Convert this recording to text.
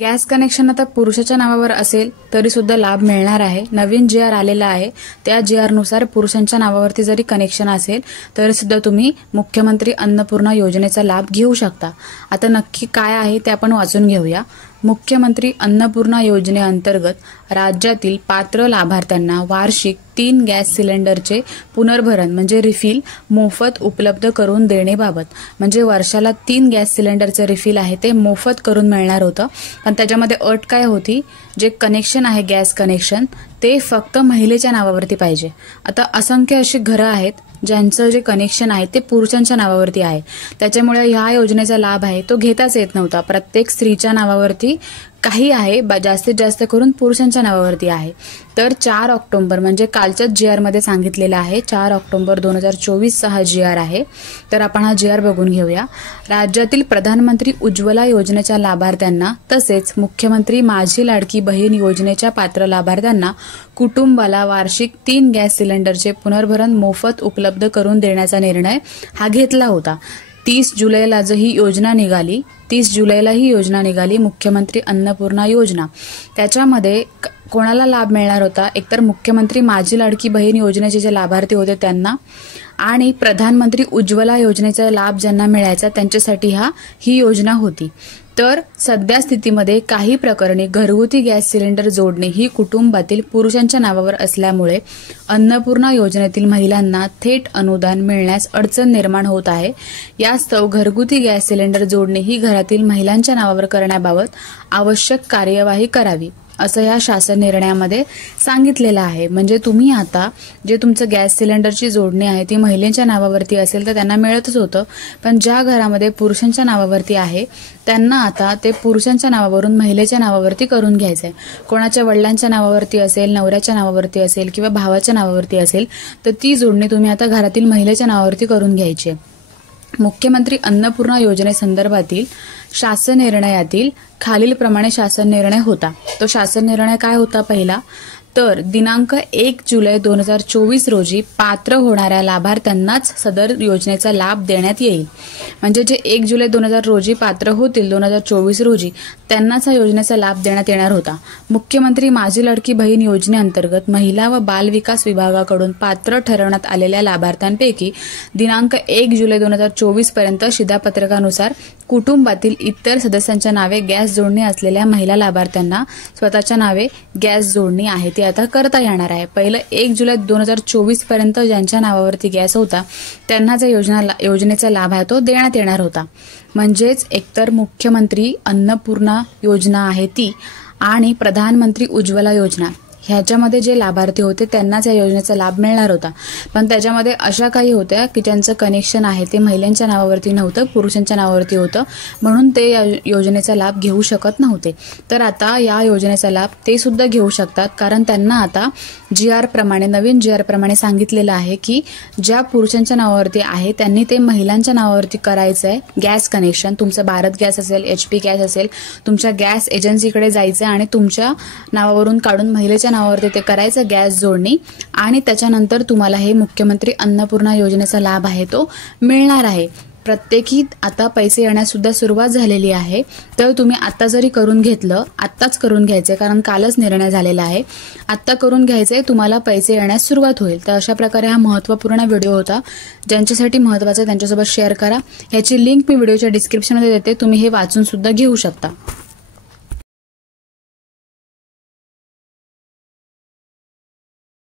Gas connection आता पुरुषाच्या नावावर असेल तरी सुद्धा लाभ मिळणार आहे। नवीन GR आलेला आहे, त्या GR नुसार पुरुषांच्या नावावरती जरी कनेक्शन असेल तरी सुद्धा तुम्ही मुख्यमंत्री अन्नपूर्णा योजनेचा लाभ घेऊ शकता। आता नक्की काय आहे ते आपण वाचून घेऊया। मुख्यमंत्री अन्नपूर्णा योजनेअंतर्गत राज्यातील पात्र लाभार्थ्यांना वार्षिक 3 गॅस सिलेंडरचे पुनर्भरण म्हणजे रिफिल मोफत उपलब्ध करून देण्याबाबत, म्हणजे वर्षाला 3 गॅस सिलेंडरचे रिफिल आहे ते मोफत करून मिळणार होतं। पण त्याच्यामध्ये अट काय होती, जे कनेक्शन आहे गॅस कनेक्शन ते फक्त महिलेच्या नावावरती पाहिजे। आता असंख्य अशी घरं आहेत ज्यांचं जे कनेक्शन आहे ते पुरुषांच्या नावावरती आहे, त्याच्यामुळे ह्या योजनेचा लाभ आहे तो घेताच येत नव्हता। प्रत्येक स्त्रीच्या नावावरती काही आहे, जास्तीत जास्त करून पुरुषांच्या नावावरती आहे। तर 4 ऑक्टोबर म्हणजे कालच्याच GR मध्ये सांगितलेलं आहे, 4 ऑक्टोबर 2024 हा GR आहे। तर आपण हा GR बघून घेऊया। राज्यातील प्रधानमंत्री उज्ज्वला योजनेच्या लाभार्थ्यांना तसेच मुख्यमंत्री माझी लाडकी बहीण योजनेच्या पात्र लाभार्थ्यांना कुटुंबाला वार्षिक 3 गॅस सिलेंडरचे पुनर्भरण मोफत उपलब्ध करून देण्याचा निर्णय हा घेतला होता। 30 जुलैला ही योजना निघाली मुख्यमंत्री अन्नपूर्णा योजना। त्याच्यामध्ये कोणाला लाभ मिळणार होता, एकतर मुख्यमंत्री माझी लाडकी बहीण योजनेचे जे लाभार्थी होते त्यांना, आणि प्रधानमंत्री उज्ज्वला योजनेचा लाभ ज्यांना मिळायचा त्यांच्यासाठी ही योजना होती। तर सध्या स्थितीमध्ये काही प्रकरणी घरगुती गॅस सिलेंडर जोडणे ही कुटुंबातील पुरुषांच्या नावावर असल्यामुळे अन्नपूर्णा योजनेतील महिलांना थेट अनुदान मिळण्यास अडचण निर्माण होत आहे। यास्तव घरगुती गॅस सिलेंडर जोडणे ही घरातील महिलांच्या नावावर करण्याबाबत आवश्यक कार्यवाही करावी असं या शासन निर्णयामध्ये सांगितलेलं आहे। म्हणजे तुम्ही आता जे तुमचं गॅस सिलेंडरची जोडणी आहे ती महिलांच्या नावावरती असेल तर त्यांना मिळतच होतं, पण ज्या घरामध्ये पुरुषांच्या नावावरती आहे त्यांना आता ते पुरुषांच्या नावावरून महिलेच्या नावावरती करून घ्यायचंय। कोणाच्या वडिलांच्या नावावरती असेल, नवऱ्याच्या नावावरती असेल किंवा भावाच्या नावावरती असेल तर ती जोडणी तुम्ही आता घरातील महिलेच्या नावावरती करून घ्यायची। मुख्यमंत्री अन्नपूर्णा योजनेसंदर्भातील शासन निर्णयातील खालीलप्रमाणे शासन निर्णय होता। तो शासन निर्णय काय होता पहिला, तर दिनांक 1 जुलै 2024 रोजी पात्र होणाऱ्या लाभार्थ्यांनाच सदर योजनेचा लाभ देण्यात येईल। म्हणजे जे 1 जुलै 2000 रोजी पात्र होतील 2024 रोजी त्यांनाच या योजनेचा लाभ देण्यात येणार होता। मुख्यमंत्री माझी लाडकी बहीण योजनेअंतर्गत महिला व बाल विकास विभागाकडून पात्र ठरवण्यात आलेल्या लाभार्थ्यांपैकी दिनांक 1 जुलै 2024 पर्यंत शिधापत्रकानुसार कुटुंबातील इतर सदस्यांच्या नावे गॅस जोडणी असलेल्या महिला लाभार्थ्यांना स्वतःच्या नावे गॅस जोडणी आहे ती आता करता येणार आहे। पहिलं 1 जुलै 2024 पर्यंत ज्यांच्या नावावरती गॅस होता त्यांनाच योजनेचा लाभ आहे तो देण्यात येणार होता। म्हणजेच एकतर मुख्यमंत्री अन्नपूर्णा योजना आहे ती आणि प्रधानमंत्री उज्ज्वला योजना ह्याच्यामध्ये जे लाभार्थी होते त्यांनाच या योजनेचा लाभ मिळणार होता। पण त्याच्यामध्ये अशा काही होत्या की ज्यांचं कनेक्शन आहे ते महिलांच्या नावावरती नव्हतं, पुरुषांच्या नावावरती होतं, म्हणून ते या योजनेचा लाभ घेऊ शकत नव्हते। तर आता या योजनेचा लाभ ते सुद्धा घेऊ शकतात, कारण त्यांना आता नवीन GR प्रमाणे सांगितलेलं आहे की ज्या पुरुषांच्या नावावरती आहे त्यांनी ते महिलांच्या नावावरती करायचं आहे गॅस कनेक्शन। तुमचं भारत गॅस असेल, HP गॅस असेल, तुमच्या गॅस एजन्सीकडे जायचं आणि तुमच्या नावावरून काढून महिलेच्या नावावरती ते करायचं गॅस जोडणी, आणि त्याच्यानंतर तुम्हाला हे मुख्यमंत्री अन्नपूर्णा योजनेचा लाभ आहे तो मिळणार आहे। प्रत्येकी आता पैसे येण्यास सुद्धा सुरुवात झालेली आहे। तर तुम्ही आता जरी करून घेतलं, आत्ताच करून घ्यायचे कारण कालच निर्णय झालेला आहे, आत्ता करून घ्यायचे, तुम्हाला पैसे येण्यास सुरुवात होईल। तर अशा प्रकारे हा महत्त्वपूर्ण व्हिडिओ होता। ज्यांच्यासाठी महत्त्वाचा त्यांच्यासोबत शेअर करा। ह्याची लिंक मी व्हिडिओच्या डिस्क्रिप्शनमध्ये देते, तुम्ही हे वाचून सुद्धा घेऊ शकता।